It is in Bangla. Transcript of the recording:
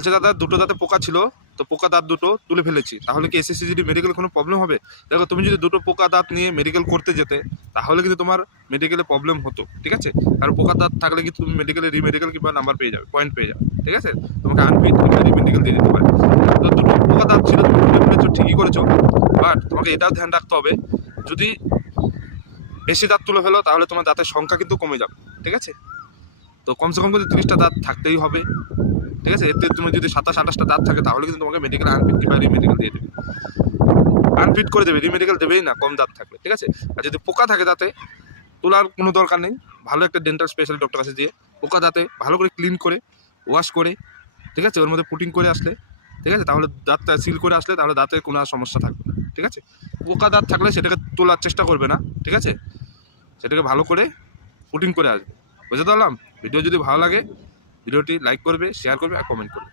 বলছে দাদা দুটো দাঁতে পোকা ছিল, তো পোকা দাঁত দুটো তুলে ফেলেছি, তাহলে কি এসএসসিজিডি মেডিকেল কোনো প্রবলেম হবে? দেখো তুমি যদি দুটো পোকা দাঁত নিয়ে মেডিকেল করতে যেতে তাহলে কিন্তু তোমার মেডিকেলে প্রবলেম হতো, ঠিক আছে? কারণ পোকা দাঁত থাকলে কিন্তু তুমি মেডিকেলে রিমেডিকেল কিংবা নাম্বার পেয়ে যাবে, পয়েন্ট পেয়ে যাবে, ঠিক আছে? তোমাকে আনফিট কিংবা রিমেডিকেল দিয়ে দিতে পারে। তো দুটো পোকা দাঁত ছিল, তুমি তুলে ফেলেছো, ঠিকই করেছো, বাট তোমাকে এটাও ধ্যান রাখতে হবে, যদি বেশি দাঁত তুলে ফেলো তাহলে তোমার দাঁতের সংখ্যা কিন্তু কমে যাবে, ঠিক আছে? তো কমসে কম কিন্তু 30টা দাঁত থাকতেই হবে, ঠিক আছে? এতে তুমি যদি 27-28টা দাঁত থাকে তাহলে কিন্তু তোমাকে মেডিকেল আনফিট কিংবা রিমেডিকেল দিয়ে দেবে, আনফিট করে দেবে, রিমেডিকেল দেবেই না কম দাঁত থাকলে, ঠিক আছে? আর যদি পোকা থাকে দাঁতে তোলার কোনো দরকার নেই, ভালো একটা ডেন্টাল স্পেশালিস্ট ডক্টর কাছে দিয়ে পোকা দাঁতে ভালো করে ক্লিন করে ওয়াশ করে, ঠিক আছে, ওর মধ্যে পুটিং করে আসলে, ঠিক আছে, তাহলে দাঁতটা সিল করে আসলে তাহলে দাঁতে কোনো আর সমস্যা থাকবে না, ঠিক আছে? পোকা দাঁত থাকলে সেটাকে তোলার চেষ্টা করবে না, ঠিক আছে? সেটাকে ভালো করে পুটিং করে আসবে। বুঝতে পারলাম? ভিডিও যদি ভালো লাগে ভিডিওটি লাইক করবে, শেয়ার করবে আর কমেন্ট করবে।